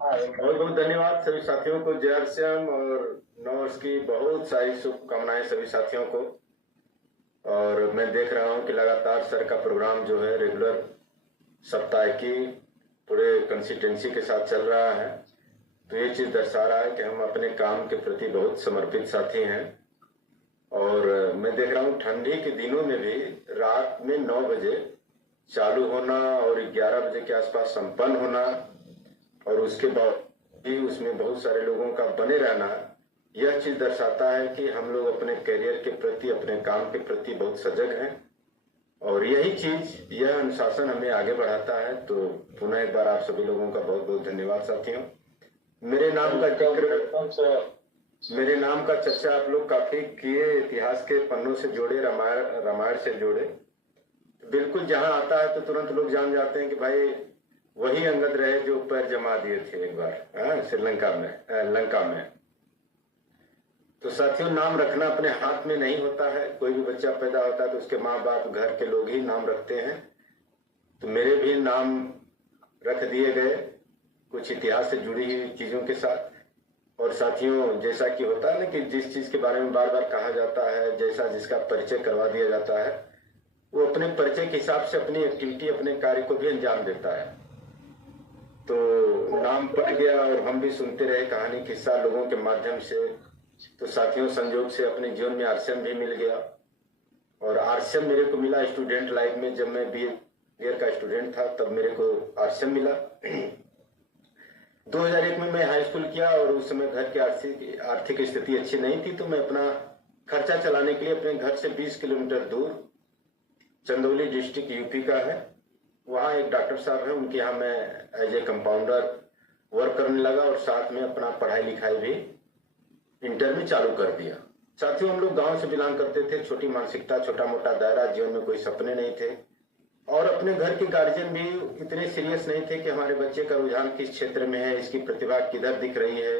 बहुत बहुत धन्यवाद सभी साथियों को। जय श्याम और नववर्ष की बहुत सारी शुभकामनाएं सभी साथियों को। और मैं देख रहा हूं कि लगातार सर का प्रोग्राम जो है रेगुलर सप्ताह की पूरे कंसिस्टेंसी के साथ चल रहा है। तो ये चीज दर्शा रहा है कि हम अपने काम के प्रति बहुत समर्पित साथी हैं। और मैं देख रहा हूँ ठंडी के दिनों में भी रात में 9 बजे चालू होना और 11 बजे के आसपास संपन्न होना और उसके बाद भी उसमें बहुत सारे लोगों का बने रहना, यह चीज दर्शाता है कि हम लोग अपने करियर के प्रति, अपने काम के प्रति बहुत सजग हैं। और यही चीज, यह अनुशासन हमें आगे बढ़ाता है। तो पुनः एक बार आप सभी लोगों का बहुत बहुत धन्यवाद साथियों। मेरे नाम का चर्चा आप लोग काफी किए, इतिहास के पन्नों से जोड़े, रामायण से जोड़े। बिल्कुल जहां आता है तो तुरंत लोग जान जाते हैं कि भाई वही अंगद रहे जो पैर जमा दिए थे एक बार श्रीलंका में, लंका में। तो साथियों, नाम रखना अपने हाथ में नहीं होता है। कोई भी बच्चा पैदा होता है तो उसके माँ बाप, घर के लोग ही नाम रखते हैं। तो मेरे भी नाम रख दिए गए कुछ इतिहास से जुड़ी हुई चीजों के साथ। और साथियों, जैसा कि होता है ना कि जिस चीज के बारे में बार बार कहा जाता है, जैसा जिसका परिचय करवा दिया जाता है, वो अपने परिचय के हिसाब से अपनी एक्टिविटी, अपने कार्य को भी अंजाम देता है। तो नाम पड़ गया और हम भी सुनते रहे कहानी किस्सा लोगों के माध्यम से। तो साथियों, संयोग से अपने जीवन में आरसीएम भी मिल गया। और आरसीएम मेरे को मिला स्टूडेंट लाइफ में, जब मैं बीए ईयर का स्टूडेंट था तब मेरे को आरसीएम मिला। 2001 में मैं हाई स्कूल किया और उस समय घर की आर्थिक स्थिति अच्छी नहीं थी। तो मैं अपना खर्चा चलाने के लिए अपने घर से 20 किलोमीटर दूर, चंदौली डिस्ट्रिक्ट यूपी का है, वहाँ एक डॉक्टर साहब है, उनके यहाँ मैं एज ए कंपाउंडर वर्क करने लगा और साथ में अपना पढ़ाई लिखाई भी इंटर में चालू कर दिया। साथियों, हम लोग गांव से बिलोंग करते थे, छोटी मानसिकता, छोटा मोटा दायरा, जीवन में कोई सपने नहीं थे। और अपने घर के गार्जियन भी इतने सीरियस नहीं थे कि हमारे बच्चे का रुझान किस क्षेत्र में है, इसकी प्रतिभा किधर दिख रही है,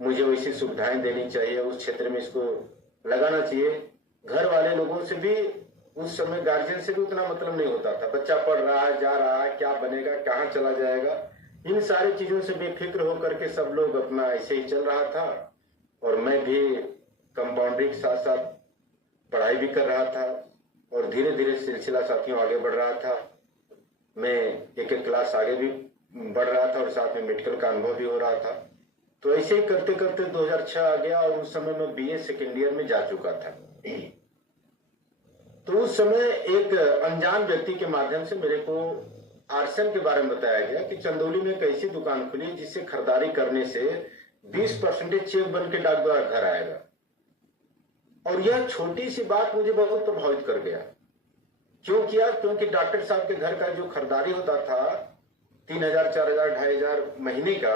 मुझे वैसी सुविधाएं देनी चाहिए, उस क्षेत्र में इसको लगाना चाहिए। घर वाले लोगों से भी उस समय, गार्जियन से भी उतना मतलब नहीं होता था। बच्चा पढ़ रहा है, जा रहा है, क्या बनेगा, कहाँ चला जाएगा, इन सारी चीजों से बेफिक्र होकर के सब लोग अपना ऐसे ही चल रहा था। और मैं भी कंपाउंडिंग के साथ साथ पढ़ाई भी कर रहा था और धीरे धीरे सिलसिला साथियों आगे बढ़ रहा था। मैं एक एक क्लास आगे भी बढ़ रहा था और साथ में मेडिकल का अनुभव भी हो रहा था। तो ऐसे ही करते करते 2006 आ गया और उस समय मैं बीए सेकेंड ईयर में जा चुका था। तो उस समय एक अनजान व्यक्ति के माध्यम से मेरे को आरसीएम के बारे में बताया गया कि चंदौली में एक ऐसी दुकान खुली जिससे खरीदारी करने से 20% चेक बन के डाक द्वारा घर आएगा। और यह छोटी सी बात मुझे बहुत प्रभावित कर गया। क्यों किया? क्योंकि डॉक्टर साहब के घर का जो खरीदारी होता था 3000, 4000, 2500 महीने का,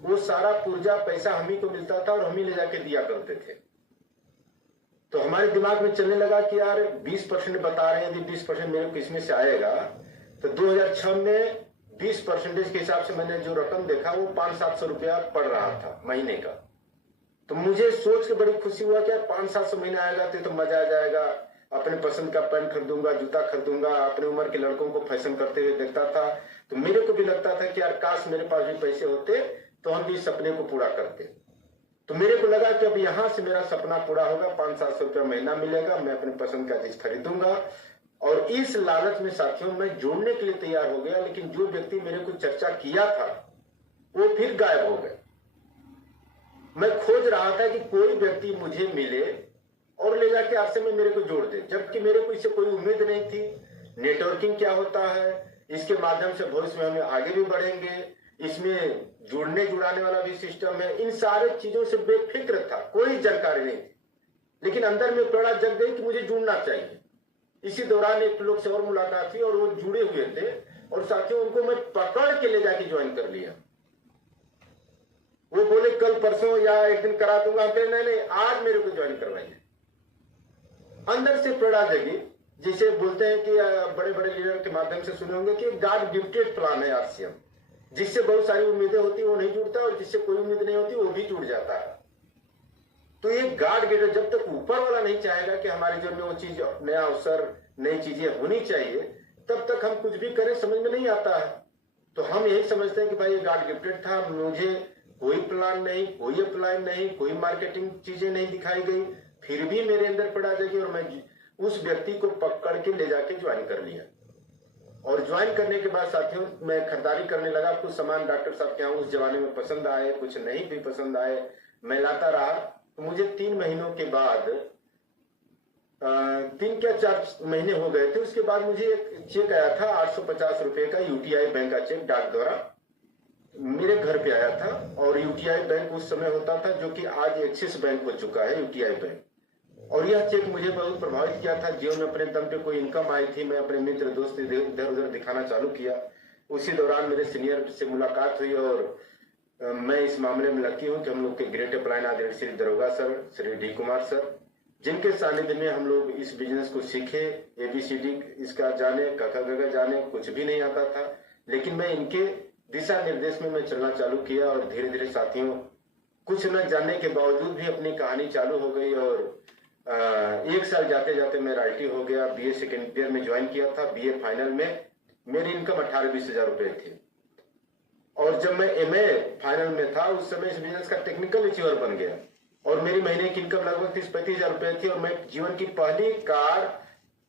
वो सारा पुर्जा पैसा हम ही को मिलता था और हम ही ले जाके दिया करते थे। तो हमारे दिमाग में चलने लगा कि यार 20% बता रहे हैं, यदि 20% मेरे को इसमें से आएगा तो 2006 में 20% के हिसाब से मैंने जो रकम देखा वो 500-700 रुपया पड़ रहा था महीने का। तो मुझे सोच के बड़ी खुशी हुआ कि यार 500-700 महीना आएगा तो मजा आ जाएगा, अपने पसंद का पैंट खरीदूंगा, जूता खरीदूंगा। अपने उम्र के लड़कों को फैशन करते हुए देखता था तो मेरे को भी लगता था कि यार काश मेरे पास भी पैसे होते तो हम भी सपने को पूरा करते। तो मेरे को लगा कि अब यहां से मेरा सपना पूरा होगा, 500-700 रुपया महीना मिलेगा, मैं अपने पसंद का चीज खरीदूंगा। और इस लालच में साथियों मैं जोड़ने के लिए तैयार हो गया। लेकिन जो व्यक्ति मेरे को चर्चा किया था वो फिर गायब हो गए। मैं खोज रहा था कि कोई व्यक्ति मुझे मिले और ले जाके आरसीएम में मेरे को जोड़ दे, जबकि मेरे को इससे कोई उम्मीद नहीं थी। नेटवर्किंग क्या होता है, इसके माध्यम से भविष्य में हम आगे भी बढ़ेंगे, इसमें जुड़ने जुड़ाने वाला भी सिस्टम है, इन सारे चीजों से बेफिक्र था, कोई जानकारी नहीं थी। लेकिन अंदर में प्रेरणा जग गई कि मुझे जुड़ना चाहिए। इसी दौरान एक लोग से और मुलाकात हुई और वो जुड़े हुए थे और साथियों उनको मैं पकड़ के ले जाके ज्वाइन कर लिया। वो बोले कल परसों या एक दिन करा दूंगा, नहीं, आज मेरे को ज्वाइन करवाइए। अंदर से प्रेरणा जगी, जिसे बोलते हैं कि बड़े बड़े लीडर के माध्यम से सुने होंगे कि गॉड गिफ्टेड प्लान है आरसीएम। जिससे बहुत सारी उम्मीदें होती वो नहीं जुड़ता और जिससे कोई उम्मीद नहीं होती वो भी जुड़ जाता है। तो ये गॉड गिफ्टेड, जब तक ऊपर वाला नहीं चाहेगा कि हमारे जीवन में वो चीज, नया अवसर, नई चीजें होनी चाहिए, तब तक हम कुछ भी करें समझ में नहीं आता है। तो हम यही समझते हैं कि भाई ये गॉड गिफ्टेड था, मुझे कोई प्लान नहीं, कोई अप्लाई नहीं, कोई मार्केटिंग चीजें नहीं दिखाई गई, फिर भी मेरे अंदर पड़ा जाएगी और मैं उस व्यक्ति को पकड़ के ले जाके ज्वाइन कर लिया। और ज्वाइन करने के बाद साथियों मैं खरीदारी करने लगा। कुछ सामान डॉक्टर साहब के यहाँ उस जमाने में पसंद आए, कुछ नहीं भी पसंद आए, मैं लाता रहा। तो मुझे 3 महीनों के बाद 3 क्या 4 महीने हो गए थे, उसके बाद मुझे एक चेक आया था 850 रुपए का, यूटीआई बैंक का चेक डाक द्वारा मेरे घर पे आया था। और यूटीआई बैंक उस समय होता था जो कि आज एक्सिस बैंक हो चुका है, यूटीआई बैंक। और यह चेक मुझे बहुत प्रभावित किया था। जीवन में अपने दम पे कोई इनकम आई थी, मैं अपने मित्र दोस्त इधर उधर दिखाना चालू किया। उसी दौरान मेरे सीनियर से मुलाकात हुई और मैं इस मामले में लकी हूं कि हम लोग के ग्रेट अप्लाइन आदरणीय श्री दरोगा sir, Shri D Kumar sir, जिनके सानिध्य में हम लोग इस बिजनेस को सीखे। एबीसीडी इसका जाने, कका गगा जाने, कुछ भी नहीं आता था, लेकिन मैं इनके दिशा निर्देश में मैं चलना चालू किया और धीरे धीरे साथियों कुछ न जानने के बावजूद भी अपनी कहानी चालू हो गई। और 1 साल जाते जाते मैं राइटी हो गया। बीए सेकेंड ईयर में ज्वाइन किया था। बीए फाइनल में मेरी इनकम 18-20 हजार रुपए थी। और जब मैं एमए फाइनल में था उस समय इस बिजनेस का टेक्निकल अचीवर बन गया और मेरी महीने की इनकम लगभग 30-35 हजार रुपए थी। और मैं जीवन की पहली कार,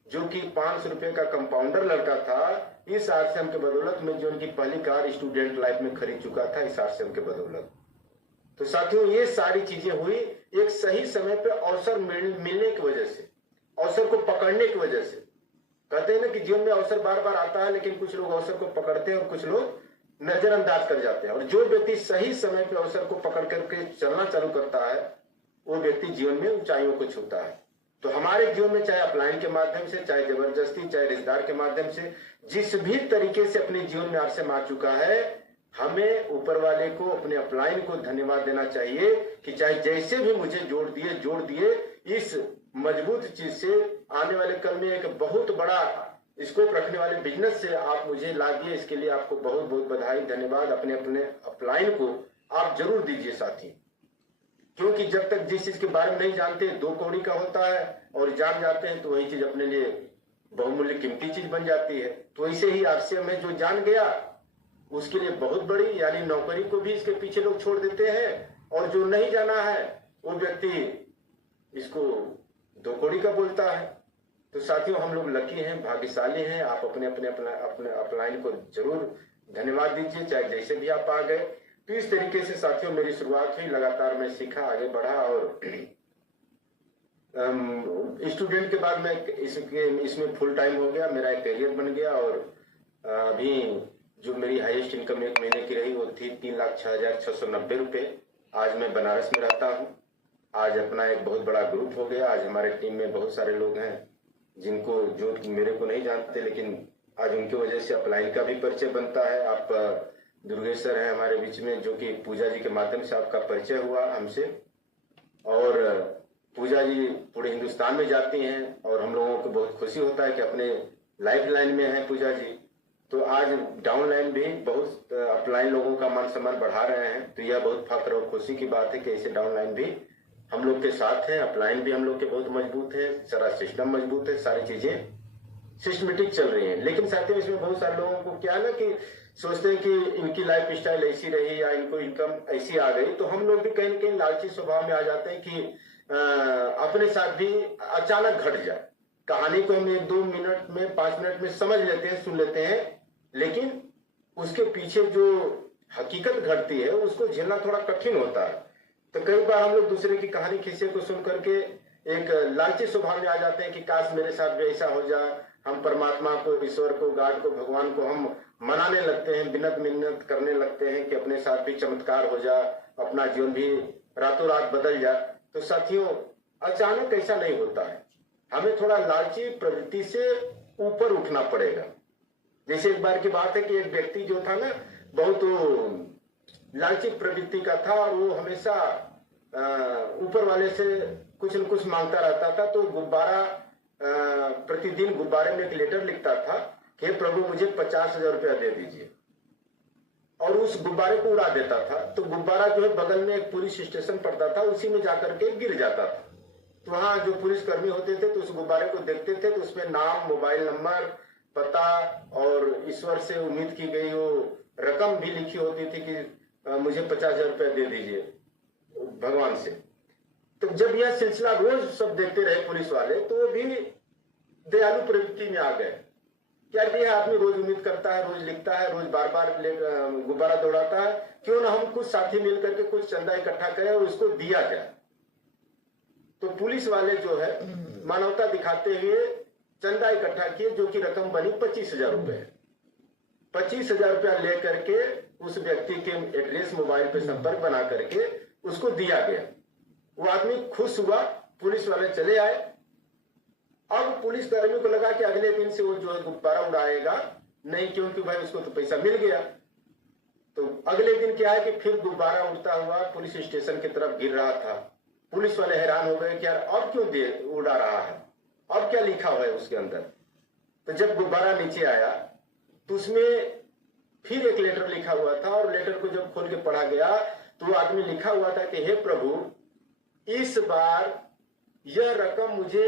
जो कि 500 रुपए का कंपाउंडर लड़का था, इस आरसीएम के बदौलत मैं जीवन की पहली कार स्टूडेंट लाइफ में खरीद चुका था, इस आरसीएम के बदौलत। तो साथियों ये सारी चीजें हुई एक सही समय पे अवसर मिलने की वजह से, अवसर को पकड़ने की वजह से। कहते हैं ना कि जीवन में अवसर बार बार आता है, लेकिन कुछ लोग अवसर को पकड़ते हैं और कुछ लोग नजरअंदाज कर जाते हैं। और जो व्यक्ति सही समय पे अवसर को पकड़ करके चलना चालू करता है वो व्यक्ति जीवन में ऊंचाइयों को छूता है। तो हमारे जीवन में चाहे अपलाइन के माध्यम से, चाहे जबरदस्ती, चाहे रिश्तेदार के माध्यम से, जिस भी तरीके से अपने जीवन में आरसीएम आ चुका है, हमें ऊपर वाले को, अपने अपलाइन को धन्यवाद देना चाहिए कि चाहे जैसे भी मुझे जोड़ दिए इस मजबूत चीज से आने वाले कल में एक बहुत बड़ा स्कोप रखने वाले बिजनेस से आप मुझे ला दिए। इसके लिए आपको बहुत बहुत बधाई, धन्यवाद। अपने अपने अपलाइन को आप जरूर दीजिए साथी, क्योंकि जब तक जिस चीज के बारे में नहीं जानते 2 कौड़ी का होता है, और जान जाते हैं तो वही चीज अपने लिए बहुमूल्य कीमती चीज बन जाती है। तो ऐसे ही आरसीएम में जो जान गया उसके लिए बहुत बड़ी, यानी नौकरी को भी इसके पीछे लोग छोड़ देते हैं, और जो नहीं जाना है वो व्यक्ति इसको 2 कौड़ी का बोलता है। तो साथियों हम लोग लकी हैं, भाग्यशाली हैं। आप अपने अपने अपने अपलाइन को जरूर धन्यवाद दीजिए, चाहे जैसे भी आप आ गए। तो इस तरीके से साथियों मेरी शुरुआत हुई, लगातार मैं सीखा, आगे बढ़ा और स्टूडेंट के बाद मैं इसमें फुल टाइम हो गया, मेरा एक करियर बन गया। और अभी जो मेरी हाईएस्ट इनकम 1 महीने की रही वो थी 3,06,690 रुपए। आज मैं बनारस में रहता हूँ। आज अपना एक बहुत बड़ा ग्रुप हो गया। आज हमारे टीम में बहुत सारे लोग हैं जिनको, जो मेरे को नहीं जानते, लेकिन आज उनकी वजह से अपलाइन का भी परिचय बनता है। आप दुर्गेश सर हैं हमारे बीच में, जो कि पूजा जी के माध्यम से आपका परिचय हुआ हमसे। और पूजा जी पूरे हिंदुस्तान में जाती हैं और हम लोगों को बहुत खुशी होता है कि अपने लाइफ लाइन में है पूजा जी। तो आज डाउन लाइन भी बहुत अपलाइन लोगों का मान सम्मान बढ़ा रहे हैं। तो यह बहुत फख्र और खुशी की बात है कि ऐसे डाउन लाइन भी हम लोग के साथ हैं। अपलाइन भी हम लोग के बहुत मजबूत है, सारा सिस्टम मजबूत है, सारी चीजें सिस्टमेटिक चल रही हैं। लेकिन साथियों इसमें बहुत सारे लोगों को क्या ना कि सोचते हैं कि इनकी लाइफ स्टाइल ऐसी रही या इनको इनकम ऐसी आ गई, तो हम लोग भी कहीं न कहीं लालची स्वभाव में आ जाते हैं कि अपने साथ भी अचानक घट जाए। कहानी को हम 1-2 मिनट में, 5 मिनट में समझ लेते हैं, सुन लेते हैं, लेकिन उसके पीछे जो हकीकत घटती है उसको झेलना थोड़ा कठिन होता है। तो कई बार हम लोग दूसरे की कहानी किस्से को सुन करके एक लालची स्वभाव में आ जाते हैं कि काश मेरे साथ भी ऐसा हो जाए। हम परमात्मा को, ईश्वर को, गॉड को, भगवान को हम मनाने लगते हैं, बिनत मिन्नत करने लगते हैं कि अपने साथ भी चमत्कार हो जाए, अपना जीवन भी रातों रात बदल जाए। तो साथियों अचानक ऐसा नहीं होता है, हमें थोड़ा लालची प्रवृत्ति से ऊपर उठना पड़ेगा। जैसे एक बार की बात है कि एक व्यक्ति जो था ना बहुत लालची प्रवृत्ति का था और वो हमेशा ऊपर वाले से कुछ न कुछ मांगता रहता था। तो गुब्बारा प्रतिदिन गुब्बारे में एक लेटर लिखता था कि प्रभु मुझे 50,000 रुपया दे दीजिए, और उस गुब्बारे को उड़ा देता था। तो गुब्बारा जो है बगल में एक पुलिस स्टेशन पड़ता था, उसी में जाकर के गिर जाता था। तो वहां जो पुलिसकर्मी होते थे तो उस गुब्बारे को देखते थे तो उसमें नाम, मोबाइल नंबर, पता और ईश्वर से उम्मीद की गई वो रकम भी लिखी होती थी कि मुझे 50,000 रुपया दे दीजिए भगवान से। तो जब यह सिलसिला रोज सब देखते रहे पुलिस वाले, तो वो भी दयालु प्रवृत्ति में आ गए। क्या ये आदमी रोज उम्मीद करता है, रोज लिखता है, रोज बार बार गुब्बारा दौड़ाता है, क्यों ना हम कुछ साथी मिलकर के कुछ चंदा इकट्ठा करें और उसको दिया जाए। तो पुलिस वाले जो है मानवता दिखाते हुए चंदा इकट्ठा किए, जो कि रकम बनी 25,000 रुपए। 25,000 रुपया लेकर के उस व्यक्ति के एड्रेस मोबाइल पे संपर्क बना करके उसको दिया गया। वो आदमी खुश हुआ, पुलिस वाले चले आए। अब पुलिस कर्मियों को लगा कि अगले दिन से वो जो है गुब्बारा उड़ाएगा नहीं, क्योंकि भाई उसको तो पैसा मिल गया। तो अगले दिन क्या है कि फिर गुब्बारा उड़ता हुआ पुलिस स्टेशन की तरफ गिर रहा था। पुलिस वाले हैरान हो गए कि यार अब क्यों उड़ा रहा है, अब क्या लिखा हुआ है उसके अंदर। तो जब गुब्बारा नीचे आया तो उसमें फिर एक लेटर लिखा हुआ था, और लेटर को जब खोल के पढ़ा गया तो वो आदमी लिखा हुआ था कि हे प्रभु, इस बार यह रकम मुझे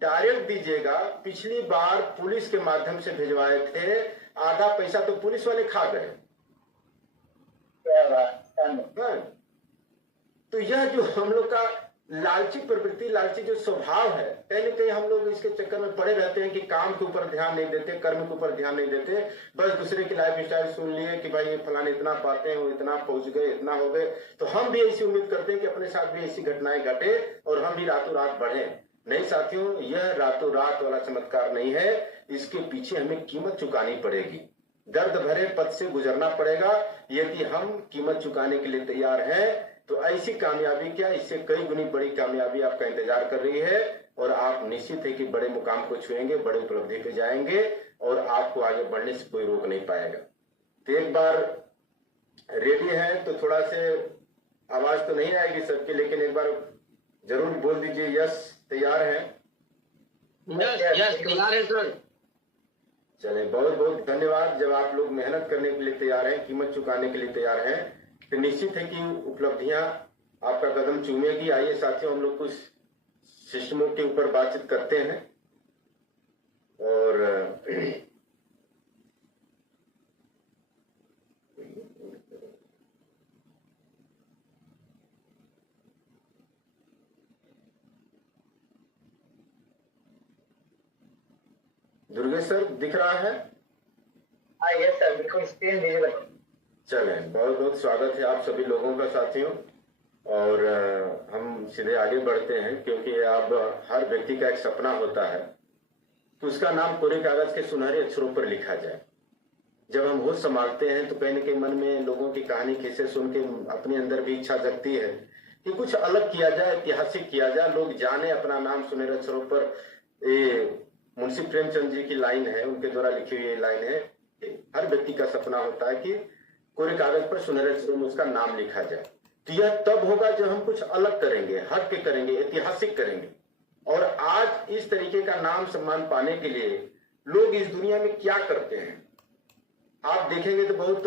डायरेक्ट दीजिएगा। पिछली बार पुलिस के माध्यम से भिजवाए थे, आधा पैसा तो पुलिस वाले खा गए। तो यह जो हम लोग का लालची प्रवृत्ति, लालची जो स्वभाव है, कहीं न कहीं हम लोग इसके चक्कर में पड़े रहते हैं कि काम के ऊपर ध्यान नहीं देते, कर्म के ऊपर ध्यान नहीं देते, बस दूसरे की लाइफ स्टाइल सुन लिए कि भाई ये फलाने इतना पाते हैं, वो इतना पहुंच गए, इतना हो गए, तो हम भी ऐसी उम्मीद करते हैं कि अपने साथ भी ऐसी घटनाएं घटे और हम भी रातों रात बढ़े। नहीं साथियों, यह रातों रात वाला चमत्कार नहीं है, इसके पीछे हमें कीमत चुकानी पड़ेगी, दर्द भरे पथ से गुजरना पड़ेगा। यदि हम कीमत चुकाने के लिए तैयार हैं तो ऐसी कामयाबी क्या, इससे कई गुनी बड़ी कामयाबी आपका इंतजार कर रही है, और आप निश्चित है कि बड़े मुकाम को छुएंगे, बड़े उपलब्धि पे जाएंगे, और आपको आगे बढ़ने से कोई रोक नहीं पाएगा। तो एक बार रेडी है तो थोड़ा से आवाज तो नहीं आएगी सबकी, लेकिन एक बार जरूर बोल दीजिए यस, तैयार है? यस तैयार है सर। चले, बहुत बहुत धन्यवाद। जब आप लोग मेहनत करने के लिए तैयार हैं, कीमत चुकाने के लिए तैयार हैं, तो निश्चित है कि उपलब्धियां आपका कदम चूमेगी। आइए साथियों, हम लोग कुछ सिस्टमों के ऊपर बातचीत करते हैं। और दुर्गेश सर दिख रहा है? हाँ यस सर, बिल्कुल स्क्रीन विजिबल। चले, बहुत बहुत स्वागत है आप सभी लोगों का साथियों। और हम सीधे आगे बढ़ते हैं, क्योंकि अब हर व्यक्ति का एक सपना होता है कि उसका नाम कोरे कागज के सुनहरे अक्षरों पर लिखा जाए। जब हम होश संभालते हैं तो कहीं न कहीं मन में लोगों की कहानी किस्से सुन के अपने अंदर भी इच्छा जगती है कि कुछ अलग किया जाए, ऐतिहासिक किया जाए, लोग जाने अपना नाम सुनहरे अक्षरों पर। ये मुंशी प्रेमचंद जी की लाइन है, उनके द्वारा लिखी हुई लाइन है। हर व्यक्ति का सपना होता है कि कोरे कागज पर सुनहरे अक्षरों में उसका नाम लिखा जाए। तो यह तब होगा जब हम कुछ अलग करेंगे, हट के करेंगे, ऐतिहासिक करेंगे। और आज इस तरीके का नाम सम्मान पाने के लिए लोग इस दुनिया में क्या करते हैं आप देखेंगे तो बहुत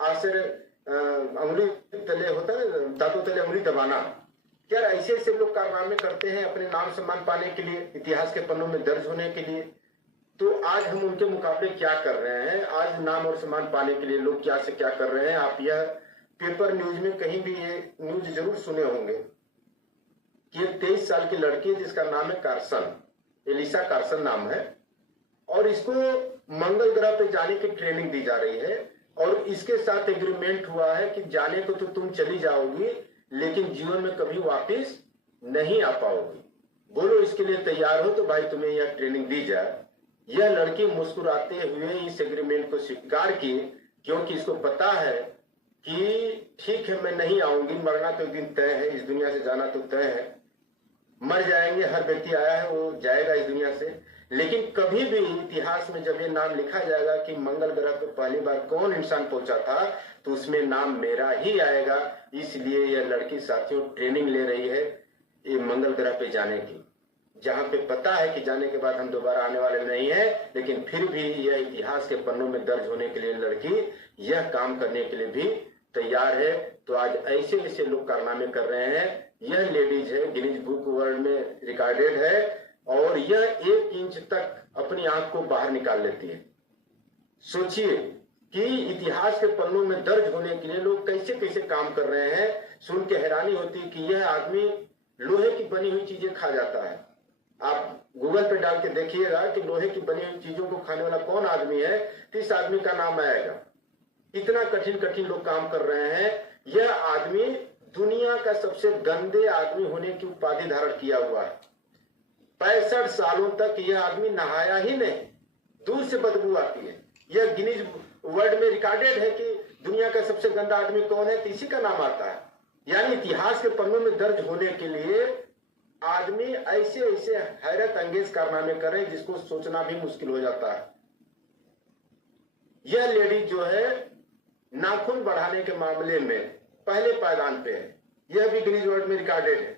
आश्चर्य। अंगुली तले होता है, दांतों तले अंगुली दबाना। क्या ऐसे ऐसे लोग कारनामे करते हैं अपने नाम सम्मान पाने के लिए, इतिहास के पन्नों में दर्ज होने के लिए। तो आज हम उनके मुकाबले क्या कर रहे हैं? आज नाम और सम्मान पाने के लिए लोग क्या से क्या कर रहे हैं? आप यह पेपर न्यूज में कहीं भी ये न्यूज जरूर सुने होंगे कि एक 23 साल की लड़की है जिसका नाम है कार्सन, एलिसा कार्सन नाम है, और इसको मंगल ग्रह पे जाने की ट्रेनिंग दी जा रही है। और इसके साथ एग्रीमेंट हुआ है कि जाने को तो तुम चली जाओगी, लेकिन जीवन में कभी वापस नहीं आ पाओगी। बोलो इसके लिए तैयार हो तो भाई तुम्हें यह ट्रेनिंग दी जाए। यह लड़की मुस्कुराते हुए इस एग्रीमेंट को स्वीकार की, क्योंकि इसको पता है कि ठीक है मैं नहीं आऊंगी, मरना तो एक दिन तय है, इस दुनिया से जाना तो तय है, मर जाएंगे, हर व्यक्ति आया है वो जाएगा इस दुनिया से। लेकिन कभी भी इतिहास में जब ये नाम लिखा जाएगा कि मंगल ग्रह पर पहली बार कौन इंसान पहुंचा था, तो उसमें नाम मेरा ही आएगा। इसलिए यह लड़की साथियों ट्रेनिंग ले रही है ये मंगल ग्रह पे जाने की, जहां पे पता है कि जाने के बाद हम दोबारा आने वाले नहीं है, लेकिन फिर भी यह इतिहास के पन्नों में दर्ज होने के लिए लड़की यह काम करने के लिए भी तैयार है। तो आज ऐसे ऐसे लोग कारनामे कर रहे हैं। यह लेडीज है, गिनीज बुक वर्ल्ड में रिकॉर्डेड है, और यह 1 इंच तक अपनी आंख को बाहर निकाल लेती है। सोचिए कि इतिहास के पन्नों में दर्ज होने के लिए लोग कैसे कैसे काम कर रहे हैं। सुन के हैरानी होती है कि यह आदमी लोहे की बनी हुई चीजें खा जाता है। आप गूगल पे डाल के देखिएगा कि लोहे की बनी हुई चीजों को खाने वाला कौन आदमी है, तो इस आदमी का नाम आएगा। इतना कठिन कठिन लोग काम कर रहे हैं। यह आदमी दुनिया का सबसे गंदे आदमी होने की उपाधि धारण किया हुआ है। 65 सालों तक यह आदमी नहाया ही नहीं, दूर से बदबू आती है। यह गिनीज वर्ल्ड में रिकॉर्डेड है कि दुनिया का सबसे गंदा आदमी कौन है, तो इसी का नाम आता है। यानी इतिहास के पन्नों में दर्ज होने के लिए आदमी ऐसे ऐसे हैरत अंगेज कारनामे कर रहे हैं जिसको सोचना भी मुश्किल हो जाता है। यह लेडी जो है नाखून बढ़ाने के मामले में पहले पायदान पे है। यह भी गिनीज वर्ल्ड में रिकॉर्डेड है।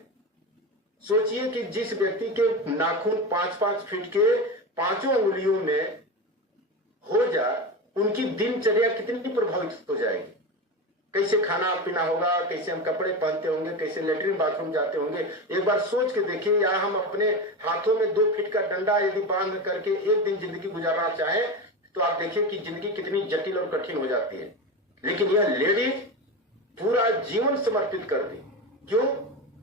सोचिए कि जिस व्यक्ति के नाखून 5-5 फीट के 5 उंगलियों में हो जाए, उनकी दिनचर्या कितनी प्रभावित हो जाएगी। कैसे खाना पीना होगा, कैसे हम कपड़े पहनते होंगे, कैसे लेटरिन बाथरूम जाते होंगे। एक बार सोच के देखिए, या हम अपने हाथों में 2 फीट का डंडा यदि बांध करके एक दिन जिंदगी गुजारना चाहें, तो आप देखिए कि जिंदगी कितनी जटिल और कठिन हो जाती है। लेकिन यह लेडीज पूरा जीवन समर्पित कर दी। क्यों?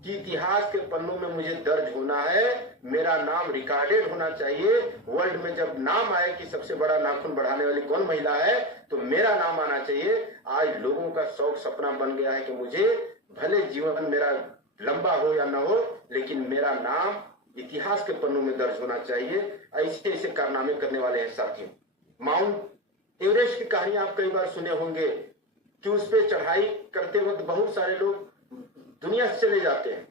कि इतिहास के पन्नों में मुझे दर्ज होना है, मेरा नाम रिकॉर्डेड होना चाहिए। वर्ल्ड में जब नाम आए कि सबसे बड़ा नाखून बढ़ाने वाली कौन महिला है, तो मेरा नाम आना चाहिए। आज लोगों का शौक सपना बन गया है कि मुझे भले जीवन मेरा लंबा हो या ना हो, लेकिन मेरा नाम इतिहास के पन्नों में दर्ज होना चाहिए। ऐसे ऐसे कारनामे करने वाले हैं साथियों। माउंट एवरेस्ट की कहानी आप कई बार सुने होंगे कि उस पर चढ़ाई करते वक्त बहुत सारे लोग दुनिया से चले जाते हैं।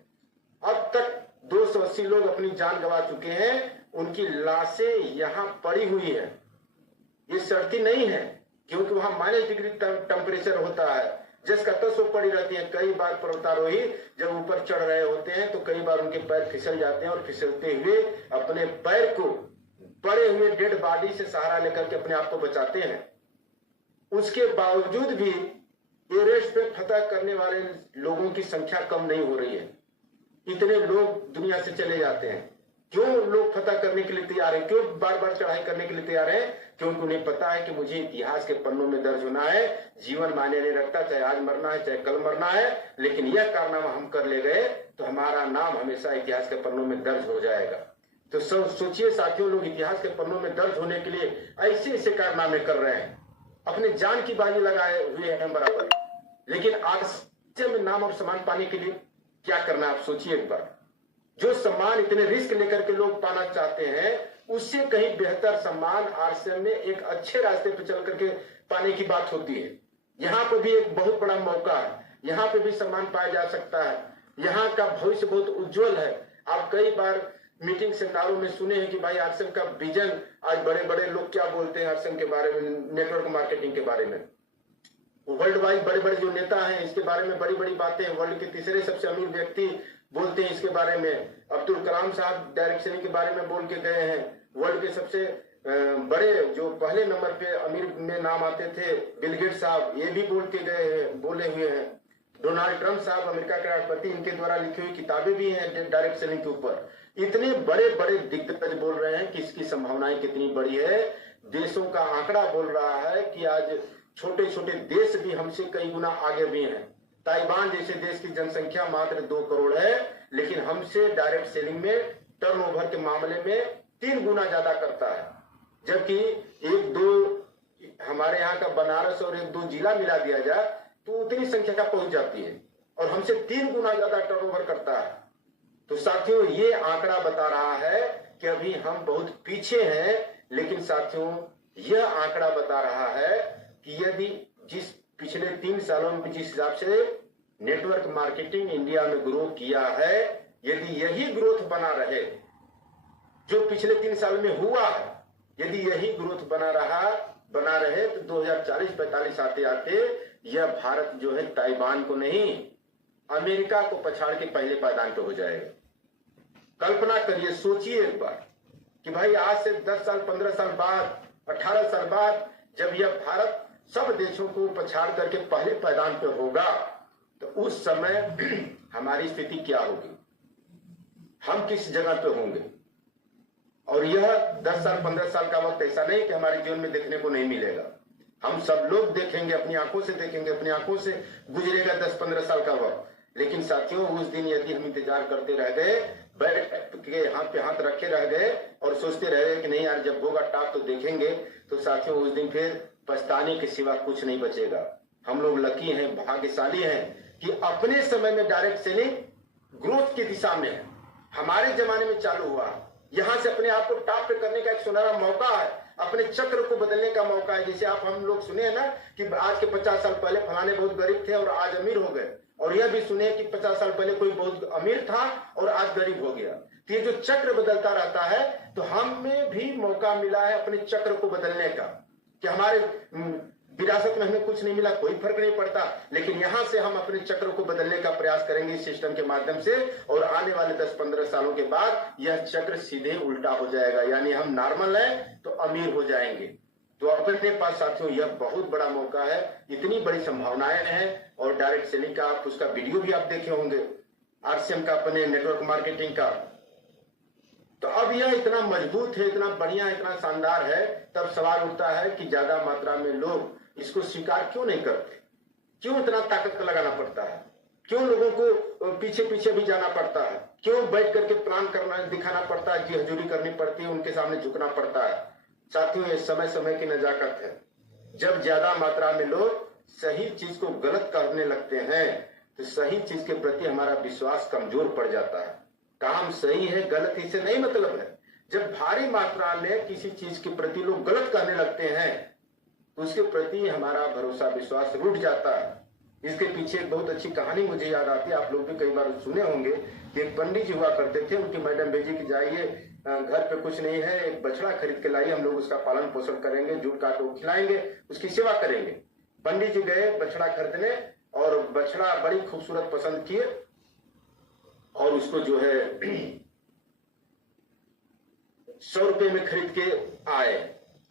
अब तक 280 लोग अपनी जान गंवा चुके हैं। उनकी लाशें यहां पड़ी हुई है। ये सड़ती नहीं है, क्योंकि वहां -डिग्री टेम्परेचर होता है। जिसका तस वो पड़ी रहती है। कई बार पर्वतारोही जब ऊपर चढ़ रहे होते हैं तो कई बार उनके पैर फिसल जाते हैं और फिसलते हुए अपने पैर को पड़े हुए डेड बॉडी से सहारा लेकर के अपने आप को बचाते हैं। उसके बावजूद भी एवरेस्ट पे फतह करने वाले लोगों की संख्या कम नहीं हो रही है। इतने लोग दुनिया से चले जाते हैं। क्यों लोग फतह करने के लिए तैयार हैं? क्यों बार बार चढ़ाई करने के लिए तैयार हैं? क्योंकि उन्हें पता है कि मुझे इतिहास के पन्नों में दर्ज होना है। जीवन मायने नहीं रखता, चाहे आज मरना है चाहे कल मरना है, लेकिन यह कारनामा हम कर ले गए तो हमारा नाम हमेशा इतिहास के पन्नों में दर्ज हो जाएगा। तो सब सोचिए साथियों, लोग इतिहास के पन्नों में दर्ज होने के लिए ऐसे ऐसे कारनामे कर रहे हैं, अपने जान की बाजी लगाए हुए हैं बराबर। लेकिन आज में नाम और सम्मान पाने के लिए क्या करना है आप सोचिए एक बार। जो सम्मान इतने रिस्क लेकर के लोग पाना चाहते हैं, उससे कहीं बेहतर सम्मान आरसीएम में एक अच्छे रास्ते पर चल करके पाने की बात होती है। यहाँ पे भी एक बहुत बड़ा मौका है, यहाँ पे भी सम्मान पाया जा सकता है। यहाँ का भविष्य बहुत उज्जवल है। आप कई बार मीटिंग सेमिनारों में सुने हैं कि भाई आरसीएम का विजन, आज बड़े बड़े लोग क्या बोलते हैं आरसीएम के बारे में, नेटवर्क मार्केटिंग के बारे में। वर्ल्ड वाइड बड़े बड़े जो नेता हैं इसके बारे में बड़ी बड़ी बातें, वर्ल्ड के तीसरे सबसे अमीर व्यक्ति बोलते हैं इसके बारे में। अब्दुल कलाम साहब डायरेक्ट सेलिंग के बारे में बोल के गए हैं। वर्ल्ड के सबसे बड़े जो पहले नंबर पे अमीर में नाम आते थे बिल गेट्स साहब, ये भी बोल के गए हैं, बोले हुए हैं। डोनाल्ड ट्रंप साहब अमेरिका के राष्ट्रपति, इनके द्वारा लिखी हुई किताबें भी हैं डायरेक्ट सेलिंग के ऊपर। इतने बड़े बड़े दिग्गज बोल रहे हैं कि इसकी संभावनाएं कितनी बड़ी है। देशों का आंकड़ा बोल रहा है कि आज छोटे छोटे देश भी हमसे कई गुना आगे भी हैं। ताइवान जैसे देश की जनसंख्या मात्र 2 करोड़ है, लेकिन हमसे डायरेक्ट सेलिंग में टर्नओवर के मामले में 3 गुना ज्यादा करता है। जबकि 1-2 हमारे यहाँ का बनारस और 1-2 जिला मिला दिया जाए तो उतनी संख्या पहुंच जाती है, और हमसे 3 गुना ज्यादा टर्नओवर करता है। तो साथियों, ये आंकड़ा बता रहा है कि अभी हम बहुत पीछे हैं। लेकिन साथियों, यह आंकड़ा बता रहा है कि यदि जिस पिछले 3 सालों में जिस हिसाब से नेटवर्क मार्केटिंग इंडिया में ग्रो किया है, यदि यही ग्रोथ बना रहे जो पिछले 3 साल में हुआ है, यदि यही ग्रोथ बना रहे तो 2040-45 आते आते यह भारत जो है ताइवान को नहीं, अमेरिका को पछाड़ के पहले पायदान पे हो जाएगा। कल्पना करिए, सोचिए एक बार कि भाई आज से 10 साल, 15 साल बाद, 18 साल बाद जब यह भारत सब देशों को पछाड़ करके पहले पायदान पे होगा, तो उस समय हमारी स्थिति क्या होगी, हम किस जगह पे होंगे। और यह 10 साल 15 साल का वक्त ऐसा नहीं कि हमारे जीवन में देखने को नहीं मिलेगा। हम सब लोग देखेंगे, अपनी आंखों से देखेंगे, अपनी आंखों से गुजरेगा 10-15 साल का वक्त। लेकिन साथियों, उस दिन यदि हम इंतजार करते रह गए, बैठ के हाथ पे हाथ रखे रह गए और सोचते रह गए कि नहीं यार जब होगा टाप तो देखेंगे, तो साथियों उस दिन फिर पछताने के सिवा कुछ नहीं बचेगा। हम लोग लकी हैं, भाग्यशाली हैं कि अपने समय में डायरेक्ट सेलिंग ग्रोथ की दिशा में है, हमारे जमाने में चालू हुआ। यहां से अपने आप को टॉप पे करने का एक सुनहरा मौका है, अपने चक्र को बदलने का मौका है। जैसे आप हम लोग सुने हैं ना कि आज के 50 साल पहले फलाने बहुत गरीब थे और आज अमीर हो गए, और यह भी सुने कि 50 साल पहले कोई बहुत अमीर था और आज गरीब हो गया। तो ये जो चक्र बदलता रहता है, तो हमें भी मौका मिला है अपने चक्र को बदलने का, कि हमारे विरासत में हमें कुछ नहीं मिला, कोई फर्क नहीं पड़ता, लेकिन यहां से हम अपने चक्र को बदलने का प्रयास करेंगे इस सिस्टम के माध्यम से, और आने वाले 10-15 सालों के बाद यह चक्र सीधे उल्टा हो जाएगा, यानी हम नॉर्मल हैं तो अमीर हो जाएंगे। तो अपने पास साथियों यह बहुत बड़ा मौका है, इतनी बड़ी संभावनाएं हैं। और डायरेक्ट सेलिंग का आप उसका वीडियो भी आप देखे होंगे, आरसीएम का, अपने नेटवर्क मार्केटिंग का। तो अब यह इतना मजबूत है, इतना बढ़िया, इतना शानदार है, तब सवाल उठता है कि ज्यादा मात्रा में लोग इसको स्वीकार क्यों नहीं करते, क्यों इतना ताकत का लगाना पड़ता है, क्यों लोगों को पीछे पीछे भी जाना पड़ता है, क्यों बैठ करके प्लान करना दिखाना पड़ता है, जी हजूरी करनी पड़ती है, उनके सामने झुकना पड़ता है। साथियों ये समय समय की नजाकत है। जब ज्यादा मात्रा में लोग सही चीज को गलत करने लगते हैं तो सही चीज के प्रति हमारा विश्वास कमजोर पड़ जाता है। काम सही है गलत इससे नहीं मतलब है। जब भारी मात्रा में किसी चीज के प्रति लोग गलत करने लगते हैं तो उसके प्रति हमारा भरोसा विश्वास रूठ जाता है। इसके पीछे एक बहुत अच्छी कहानी मुझे याद आती है, आप लोग भी कई बार सुने होंगे कि एक पंडित जी हुआ करते थे, उनकी मैडम भेजी कि जाइए घर पे कुछ नहीं है, एक बछड़ा खरीद के लाइए, हम लोग उसका पालन पोषण करेंगे, जूट काट को खिलाएंगे, उसकी सेवा करेंगे। पंडित जी गए बछड़ा खरीदने और बछड़ा बड़ी खूबसूरत पसंद किए और उसको जो है 100 रुपए में खरीद के आ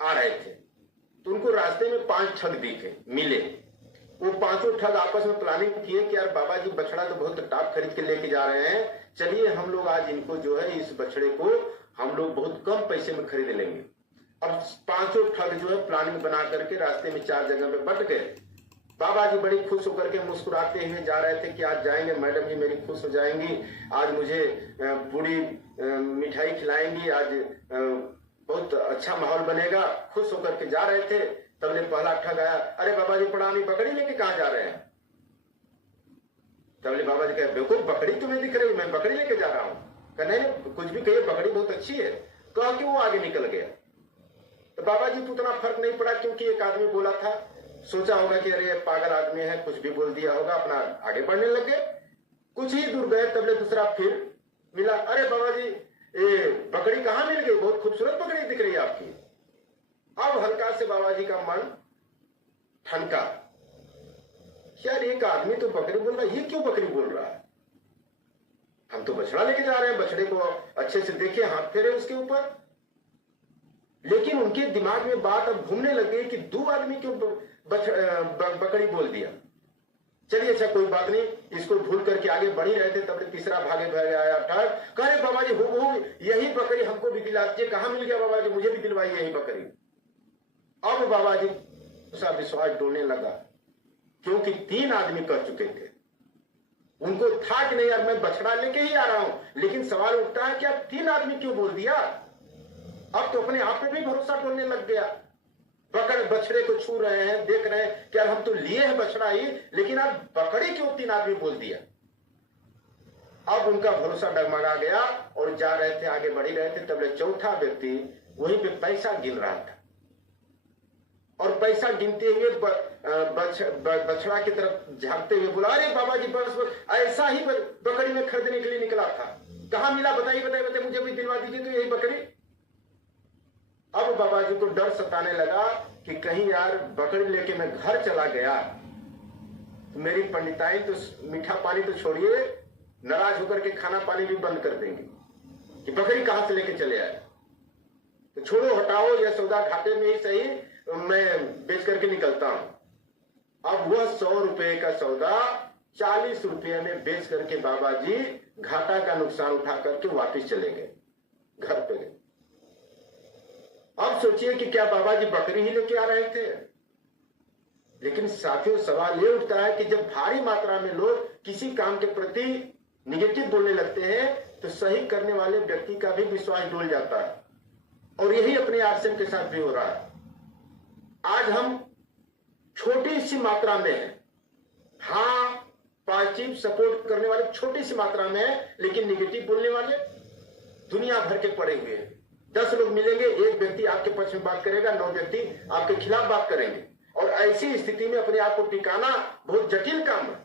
रहे थे। तो उनको रास्ते में 5 ठग दिखे मिले। वो 5 ठग आपस में प्लानिंग किए कि यार बाबा जी बछड़ा तो बहुत टॉप खरीद के लेके जा रहे हैं, चलिए हम लोग आज इनको जो है इस बछड़े को हम लोग बहुत कम पैसे में खरीद लेंगे। अब 5 ठग जो है प्लानिंग बना करके रास्ते में 4 जगह पे बट गए। बाबा जी बड़ी खुश होकर के मुस्कुराते हुए जा रहे थे कि आज जाएंगे, मैडम जी मेरी खुश हो जाएंगी, आज मुझे पूरी मिठाई खिलाएंगी, आज बहुत अच्छा माहौल बनेगा। खुश होकर के जा रहे थे, तबले पहला ठग आया, अरे बाबा जी प्रणाम, बकरी लेके कहाँ जा रहे हैं? तबले बाबा जी कहे बेवकूफ, बकरी तुम्हें दिख रही, मैं बकरी लेके जा रहा हूँ। कहा नहीं कुछ भी कहिए, बकरी बहुत अच्छी है। कहा कि वो आगे निकल गया। तो बाबा जी को उतना फर्क नहीं पड़ा, क्योंकि एक आदमी बोला था, सोचा होगा कि अरे पागल आदमी है, कुछ भी बोल दिया होगा, अपना आगे बढ़ने लगे। कुछ ही दूर गए, तबले दूसरा फिर मिला, अरे बाबा जी ये बकरी कहाँ मिल गई, बहुत खूबसूरत बकरी दिख रही है आपकी। अब हल्का से बाबा जी का मन ठनका, यार एक आदमी तो बकरी बोल रहा है, ये क्यों बकरी बोल रहा है? हम तो बछड़ा लेके जा रहे हैं, बछड़े को अच्छे से देखे, हाथ फेरे उसके ऊपर। लेकिन उनके दिमाग में बात अब घूमने लग गई कि 2 आदमी क्यों बकरी बोल दिया। चलिए अच्छा कोई बात नहीं, इसको भूल करके आगे बढ़ ही रहे थे, तब तीसरा भागे भागे आया ठग, कहे बाबा जी हो यही बकरी हमको भी दिला दीजिए। कहाँ मिल गया बाबा जी, मुझे भी दिलवाइए यही बकरी। अब बाबा जी उसका विश्वास डोलने लगा, क्योंकि 3 आदमी कर चुके थे। उनको था कि नहीं यार मैं बछड़ा लेके ही आ रहा हूं, लेकिन सवाल उठता है कि आप 3 आदमी क्यों बोल दिया? अब तो अपने आप पे भी भरोसा डोलने लग गया। बछड़े को छू रहे हैं, देख रहे हैं कि यार हम तो लिए हैं बछड़ा ही, लेकिन आप बकरी क्यों 3 आदमी बोल दिया? अब उनका भरोसा डगमगा गया और जा रहे थे, आगे बढ़ ही रहे थे, तब चौथा व्यक्ति वहीं पे पैसा गिन रहा था और पैसा गिनते हुए बछड़ा की तरफ झांकते हुए बोला, अरे बाबा जी बस ऐसा ही बकरी में खरीदने के लिए निकला था, कहां मिला बताइए बताइए बताइए, मुझे भी दिलवा दीजिए तो यही बकरी। अब बाबा जी को डर सताने लगा कि कहीं यार बकरी लेके मैं घर चला गया तो मेरी पंडिताई तो मीठा पानी तो छोड़िए, नाराज होकर के खाना पानी भी बंद कर देंगे कि बकरी कहां से लेके चले आए। तो छोड़ो हटाओ, यह सौदा घाटे में ही सही, मैं बेच करके निकलता हूं। अब वह 100 रुपए का सौदा 40 रुपये में बेच करके बाबा जी घाटा का नुकसान उठा करके वापिस चले गए, घर पे गए। अब सोचिए कि क्या बाबा जी बकरी ही लेके आ रहे थे? लेकिन साथियों सवाल ये उठता है कि जब भारी मात्रा में लोग किसी काम के प्रति निगेटिव बोलने लगते हैं तो सही करने वाले व्यक्ति का भी विश्वास डोल जाता है, और यही अपने आरसीएम के साथ भी हो रहा है। आज हम छोटी सी मात्रा में है, हाँ पॉजिटिव सपोर्ट करने वाले छोटी सी मात्रा में है, लेकिन निगेटिव बोलने वाले दुनिया भर के पड़े हुए हैं। 10 लोग मिलेंगे, एक व्यक्ति आपके पक्ष में बात करेगा, 9 व्यक्ति आपके खिलाफ बात करेंगे, और ऐसी स्थिति में अपने आप को टिकाना बहुत जटिल काम है।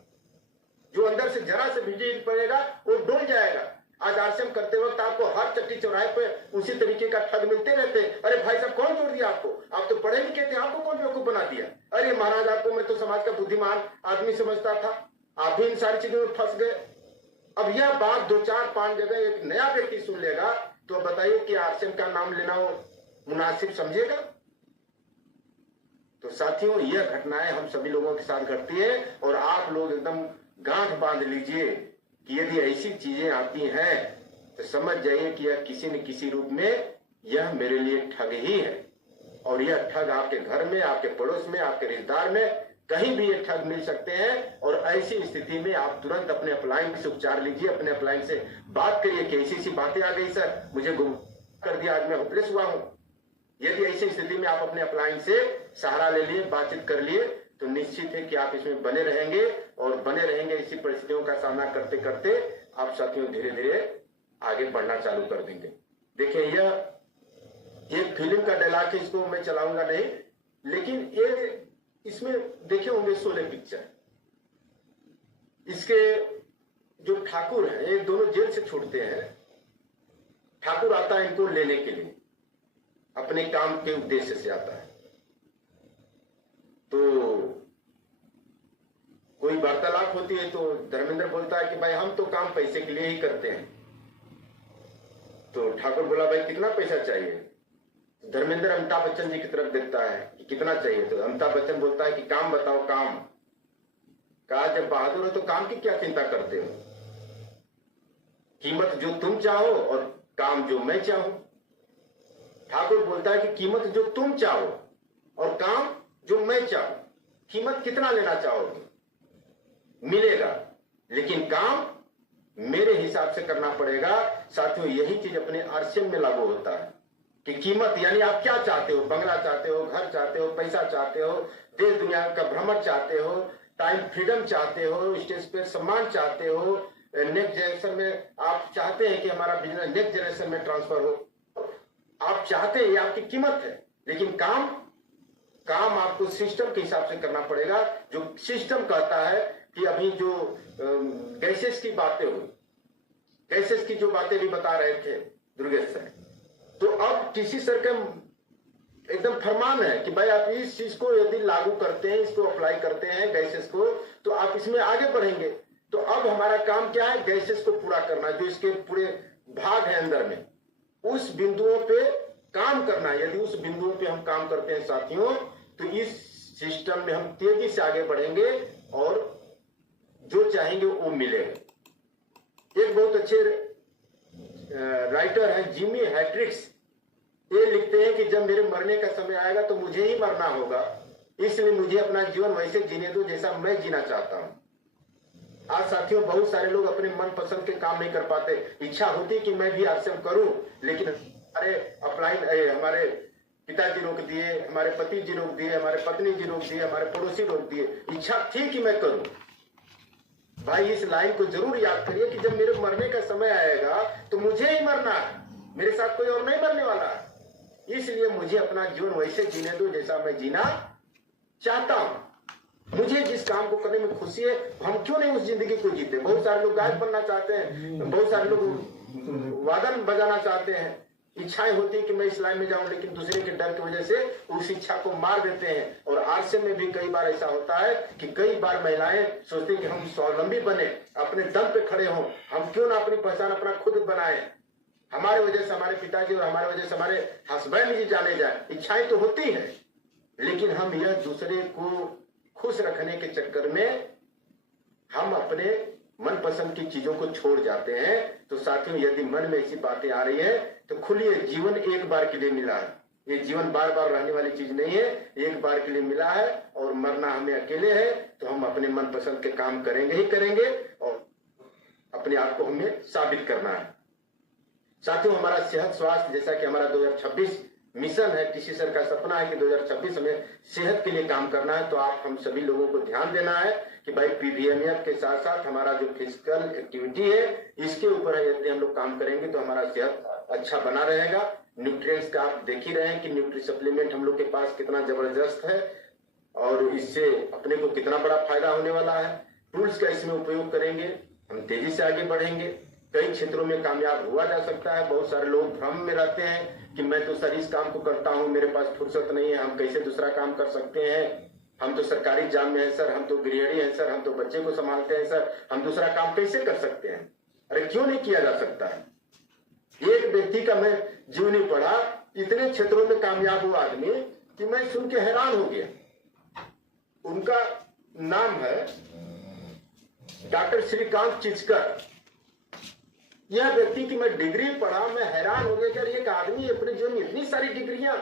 जो अंदर से जरा से भी पड़ेगा वो डोल जाएगा। आज आरसीएम करते वक्त आपको हर चट्टी चौराहे पे उसी तरीके का ठग मिलते रहते हैं। अरे भाई साहब कौन जोड़ दिया आपको, आप तो पढ़े लिखे थे, आपको कौन बेवकूफ बना दिया? अरे महाराज आपको मैं तो समाज का बुद्धिमान आदमी समझता था, आप भी इन सारी चीजों में फंस गए। अब यह बात 2 4 5 जगह एक नया व्यक्ति सुन लेगा तो बताइए कि आरसीएम का नाम लेना वो मुनासिब समझेगा? तो साथियों यह घटनाएं हम सभी लोगों के साथ घटती है, और आप लोग एकदम गांठ बांध लीजिए कि यदि ऐसी चीजें आती हैं तो समझ जाइए कि यह किसी न किसी रूप में यह मेरे लिए ठग ही है, और यह ठग आपके घर में, आपके पड़ोस में, आपके रिश्तेदार में कहीं भी ये ठग मिल सकते हैं। और ऐसी स्थिति में आप तुरंत अपने अपलाइन से उपचार लीजिए, अपने अपलाइन से बात करिए कि ऐसी बातें आ गई सर, मुझे गुम कर दिया, आज मैं होपलेस हुआ हूं। यदि ऐसी स्थिति में आप अपने अपलाइन से सहारा ले लिए, बातचीत कर लिए, तो निश्चित है कि आप इसमें बने रहेंगे, और बने रहेंगे इसी परिस्थितियों का सामना करते करते आप साथियों धीरे धीरे आगे बढ़ना चालू कर देंगे। देखिए यह एक फिल्म का डायलॉग है, इसको मैं चलाऊंगा नहीं, लेकिन ये इसमें देखे होंगे शोले पिक्चर, इसके जो ठाकुर है ये दोनों जेल से छूटते हैं, ठाकुर आता है इनको लेने के लिए, अपने काम के उद्देश्य से आता है। तो कोई वार्तालाप होती है तो धर्मेंद्र बोलता है कि भाई हम तो काम पैसे के लिए ही करते हैं। तो ठाकुर बोला भाई कितना पैसा चाहिए? धर्मेंद्र अमिताभ बच्चन जी की तरफ देखता है कि कितना चाहिए? तो अमिताभ बच्चन बोलता है कि काम बताओ काम। कहा जब बहादुर हो तो काम की क्या चिंता करते हो, कीमत जो तुम चाहो और काम जो मैं चाहूं। ठाकुर बोलता है कि कीमत जो तुम चाहो और काम जो मैं चाहूं, कीमत कितना लेना चाहोगे मिलेगा, लेकिन काम मेरे हिसाब से करना पड़ेगा। साथियों यही चीज अपने आरसीएम में लागू होता है कि कीमत यानी आप क्या चाहते हो, बंगला चाहते हो, घर चाहते हो, पैसा चाहते हो, देश दुनिया का भ्रमण चाहते हो, टाइम फ्रीडम चाहते हो, स्टेज पे सम्मान चाहते हो, नेक्स्ट जनरेशन में आप चाहते हैं कि हमारा बिजनेस नेक्स्ट जनरेशन में ट्रांसफर हो, आप चाहते हैं, ये आपकी कीमत है। लेकिन काम आपको सिस्टम के हिसाब से करना पड़ेगा। जो सिस्टम कहता है कि अभी जो गैसेस की बातें हुई, गैसेस की जो बातें भी बता रहे थे दुर्गेश सर, तो अब टीसी सर का एकदम फरमान है कि भाई आप इस चीज को यदि लागू करते हैं, इसको अप्लाई करते हैं गैसेस को, तो आप इसमें आगे बढ़ेंगे। तो अब हमारा काम क्या है? गैसेस को पूरा करना, जो इसके पूरे भाग है अंदर में, उस बिंदुओं पे काम करना। यदि उस बिंदुओं पे हम काम करते हैं साथियों, तो इस सिस्टम में हम तेजी से आगे बढ़ेंगे और जो चाहेंगे वो मिलेगा। एक बहुत अच्छे राइटर हैं जिमी हैट्रिक्स, ये लिखते हैं कि जब मेरे मरने का समय आएगा तो मुझे ही मरना होगा, इसलिए मुझे अपना जीवन वैसे जीने दो जैसा मैं जीना चाहता हूं। आज साथियों बहुत सारे लोग अपने मन पसंद के काम नहीं कर पाते। इच्छा होती कि मैं भी आरसीएम करूं, लेकिन हमारे अपलाइन हमारे पिताजी रोक दिए, हमारे पति जी रोक दिए, हमारे पत्नी जी रोक दिए, हमारे पड़ोसी रोक दिए। इच्छा थी कि मैं करूं। भाई इस लाइन को जरूर याद करिए कि जब मेरे मरने का समय आएगा तो मुझे ही मरना है, मेरे साथ कोई और नहीं मरने वाला है। इसलिए मुझे अपना जीवन वैसे जीने दो जैसा मैं जीना चाहता हूं। मुझे जिस काम को करने में खुशी है, हम क्यों नहीं उस जिंदगी को जीते? बहुत सारे लोग गायक बनना चाहते हैं, बहुत सारे लोग वादन बजाना चाहते हैं, इच्छाएं होती है कि मैं इस लाइन में जाऊं, लेकिन दूसरे के डर की वजह से उस इच्छा को मार देते हैं। और आरसीएम में भी कई बार ऐसा होता है कि कई बार महिलाएं सोचती हैं कि हम स्वावलंबी बने, अपने दम पे खड़े हों, हम क्यों ना अपनी पहचान अपना खुद बनाएं, हमारे वजह से हमारे पिताजी और हमारे वजह से हमारे हस्बैंड जी जाने जाए। इच्छाएं तो होती हैं, लेकिन हम यह दूसरे को खुश रखने के चक्कर में हम अपने मनपसंद की चीजों को छोड़ जाते हैं। तो साथियों यदि मन में ऐसी बातें आ रही है तो खुलिए, जीवन एक बार के लिए मिला है, ये जीवन बार बार रहने वाली चीज नहीं है, एक बार के लिए मिला है और मरना हमें अकेले है। तो हम अपने मनपसंद के काम करेंगे ही करेंगे और अपने आप को हमें साबित करना है। साथियों, हमारा सेहत स्वास्थ्य, जैसा कि हमारा 2026 मिशन है, किसी सर का सपना है कि 2026 हमें सेहत के लिए काम करना है। तो आप हम सभी लोगों को ध्यान देना है कि भाई पीवीएमएफ के साथ साथ हमारा जो फिजिकल एक्टिविटी है, इसके ऊपर यदि हम लोग काम करेंगे तो हमारा सेहत अच्छा बना रहेगा। न्यूट्रिएंट्स का आप देख ही रहे हैं कि न्यूट्री सप्लीमेंट हम लोग के पास कितना जबरदस्त है और इससे अपने को कितना बड़ा फायदा होने वाला है। टूल्स का इसमें उपयोग करेंगे, हम तेजी से आगे बढ़ेंगे, कई क्षेत्रों में कामयाब हुआ जा सकता है। बहुत सारे लोग भ्रम में रहते हैं कि मैं तो सर इस काम को करता हूं, मेरे पास फुर्सत नहीं है, हम कैसे दूसरा काम कर सकते हैं, हम तो सरकारी जॉब में है सर, हम तो गृहिणी है सर, हम तो बच्चे को संभालते हैं सर, हम दूसरा काम कैसे कर सकते हैं। अरे क्यों नहीं किया जा सकता है। एक व्यक्ति का मैं जीवनी पढ़ा, इतने क्षेत्रों में कामयाब हुआ आदमी कि मैं सुन के हैरान हो गया। उनका नाम है डॉक्टर श्रीकांत चिचकर। यह व्यक्ति की मैं डिग्री पढ़ा, मैं हैरान हो गया कि एक आदमी अपने जीवन में इतनी सारी डिग्रियां